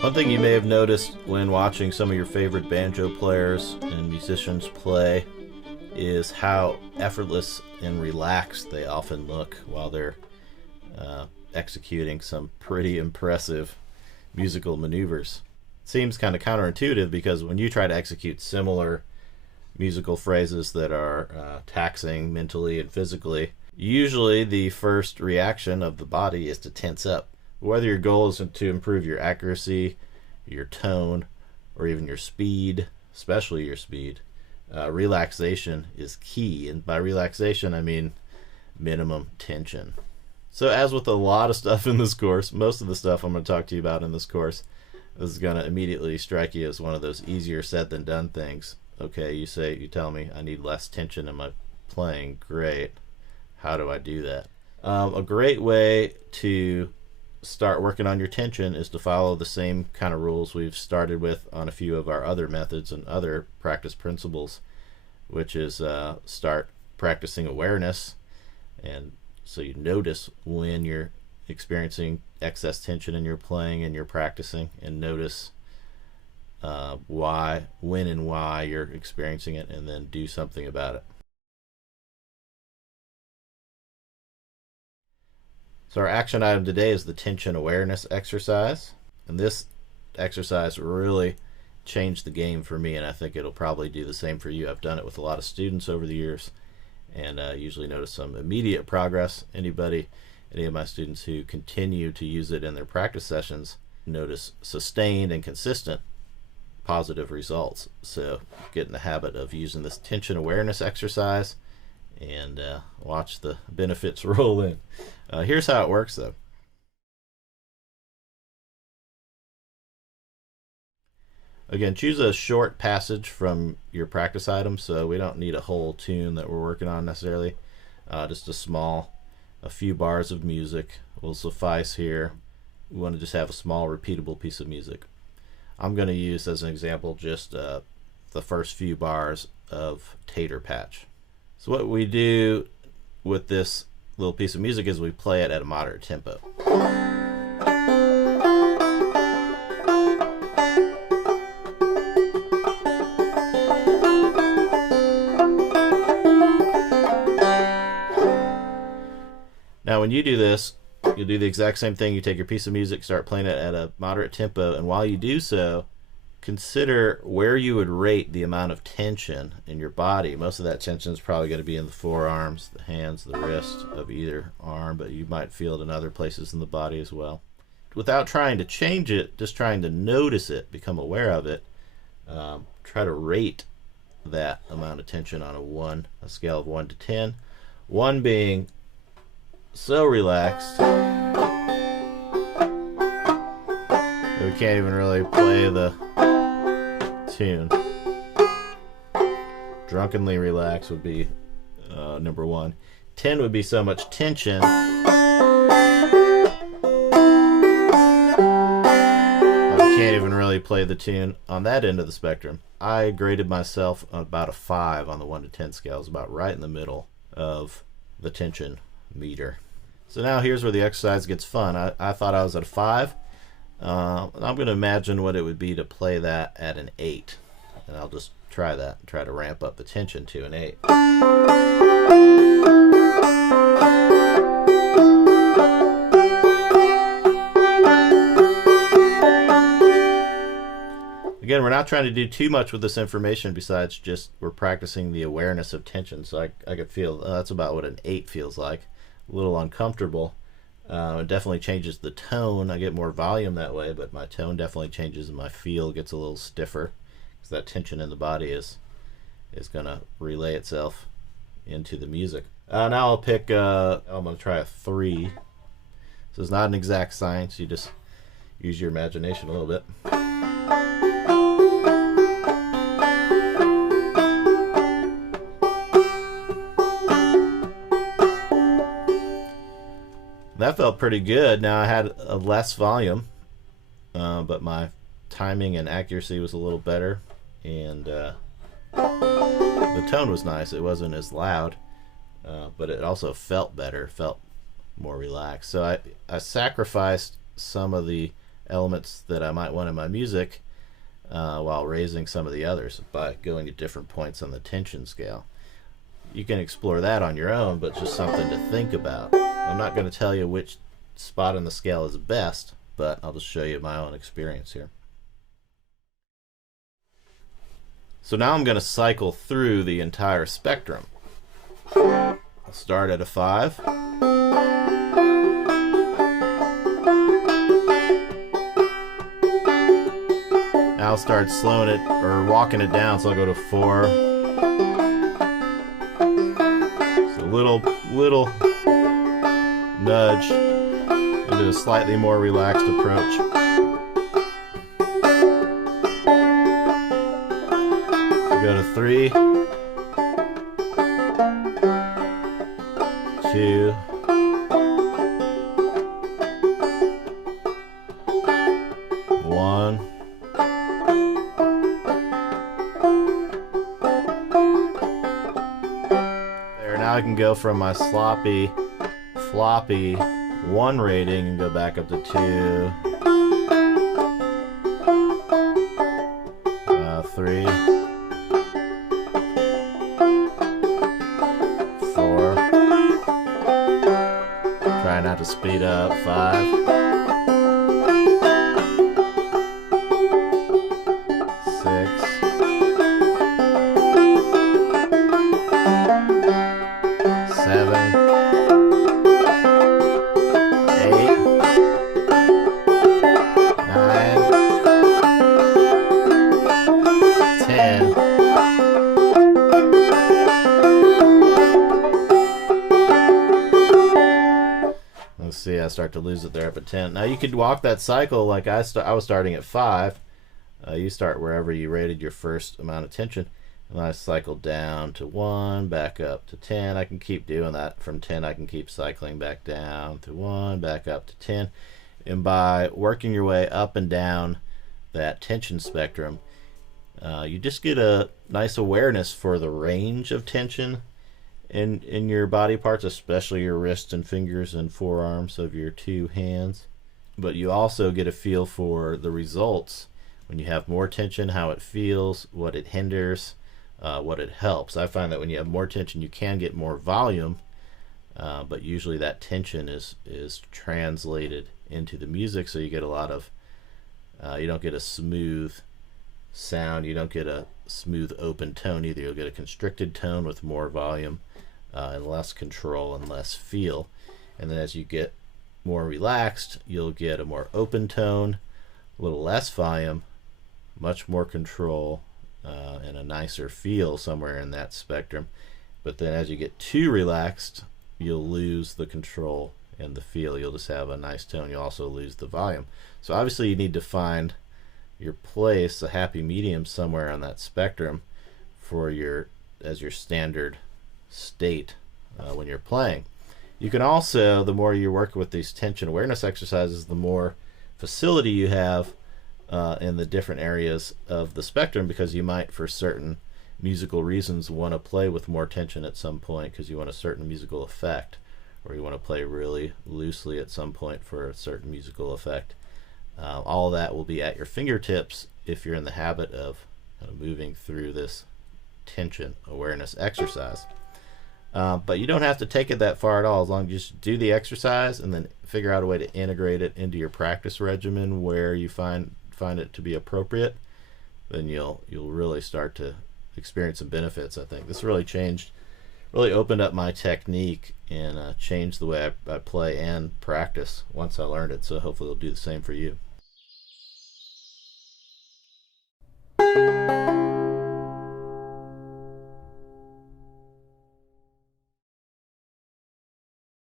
One thing you may have noticed when watching some of your favorite banjo players and musicians play is how effortless and relaxed they often look while they're executing some pretty impressive musical maneuvers. It seems kind of counterintuitive because when you try to execute similar musical phrases that are taxing mentally and physically, usually the first reaction of the body is to tense up. Whether your goal is to improve your accuracy, your tone, or even your speed, especially your speed, relaxation is key. And by relaxation, I mean minimum tension. So as with a lot of stuff in this course, most of the stuff I'm going to talk to you about in this course is going to immediately strike you as one of those easier said than done things. Okay, you tell me I need less tension in my playing. Great. How do I do that? A great way to start working on your tension is to follow the same kind of rules we've started with on a few of our other methods and other practice principles, which is start practicing awareness, and so you notice when you're experiencing excess tension in your playing and you're practicing, and notice when and why you're experiencing it, and then do something about it. So our action item today is the tension awareness exercise, and this exercise really changed the game for me, and I think it'll probably do the same for you. I've done it with a lot of students over the years, and usually notice some immediate progress. Any of my students who continue to use it in their practice sessions notice sustained and consistent positive results. So get in the habit of using this tension awareness exercise and watch the benefits roll in. Here's how it works though. Again, choose a short passage from your practice item, so we don't need a whole tune that we're working on necessarily. Just a few bars of music will suffice here. We want to just have a small repeatable piece of music. I'm going to use as an example just the first few bars of Tater Patch. So what we do with this little piece of music is we play it at a moderate tempo. Now when you do this, you'll do the exact same thing. You take your piece of music, start playing it at a moderate tempo, and while you do so, consider where you would rate the amount of tension in your body. Most of that tension is probably going to be in the forearms, the hands, the wrist of either arm, but you might feel it in other places in the body as well. Without trying to change it, just trying to notice it, become aware of it, try to rate that amount of tension on a scale of 1 to 10. 1 being so relaxed we can't even really play the tune. Drunkenly relaxed would be number 1. 10 would be so much tension that we can't even really play the tune. On that end of the spectrum, I graded myself about a 5 on the 1 to 10 scale. It's about right in the middle of the tension meter. So now here's where the exercise gets fun. I thought I was at a 5. I'm going to imagine what it would be to play that at an 8. And I'll just try that. Try to ramp up the tension to an 8. Again, we're not trying to do too much with this information besides just we're practicing the awareness of tension. So I could feel that's about what an 8 feels like. A little uncomfortable. It definitely changes the tone. I get more volume that way, but my tone definitely changes and my feel gets a little stiffer because that tension in the body is going to relay itself into the music. Now I'll pick, I'm going to try a 3. So it's not an exact science. You just use your imagination a little bit. That felt pretty good. Now I had a less volume, but my timing and accuracy was a little better, and the tone was nice. It wasn't as loud, but it also felt better. Felt more relaxed. So I sacrificed some of the elements that I might want in my music while raising some of the others by going to different points on the tension scale. You can explore that on your own, but just something to think about. I'm not going to tell you which spot on the scale is best, but I'll just show you my own experience here. So now I'm going to cycle through the entire spectrum. I'll start at a 5. Now I'll start slowing it or walking it down, so I'll go to 4. So little nudge into a slightly more relaxed approach. Go to 3, 2, 1. There, now I can go from my sloppy, floppy 1 rating and go back up to 2, 3, 4. Try not to speed up. 5, 6, 7, 8, 9, 10. Let's see, I start to lose it there up at 10. Now you could walk that cycle like I was starting at 5. You start wherever you rated your first amount of tension. And I cycle down to 1, back up to 10. I can keep doing that. From 10, I can keep cycling back down to 1, back up to 10. And by working your way up and down that tension spectrum, you just get a nice awareness for the range of tension in your body parts, especially your wrists and fingers and forearms of your 2 hands. But you also get a feel for the results when you have more tension, how it feels, what it hinders, what it helps. I find that when you have more tension, you can get more volume, but usually that tension is translated into the music, so you get a lot of, you don't get a smooth sound, you don't get a smooth open tone either. You'll get a constricted tone with more volume and less control and less feel. And then as you get more relaxed, you'll get a more open tone, a little less volume, much more control, and a nicer feel somewhere in that spectrum. But then as you get too relaxed, you'll lose the control and the feel. You'll just have a nice tone. You'll also lose the volume. So obviously you need to find your place, a happy medium somewhere on that spectrum for your standard state when you're playing. You can also, the more you work with these tension awareness exercises, the more facility you have in the different areas of the spectrum, because you might, for certain musical reasons, want to play with more tension at some point because you want a certain musical effect, or you want to play really loosely at some point for a certain musical effect. All of that will be at your fingertips if you're in the habit of kind of moving through this tension awareness exercise. But you don't have to take it that far at all, as long as you just do the exercise and then figure out a way to integrate it into your practice regimen where you find it to be appropriate. Then you'll really start to experience some benefits. I think this really opened up my technique and changed the way I play and practice once I learned it. So hopefully it'll do the same for you.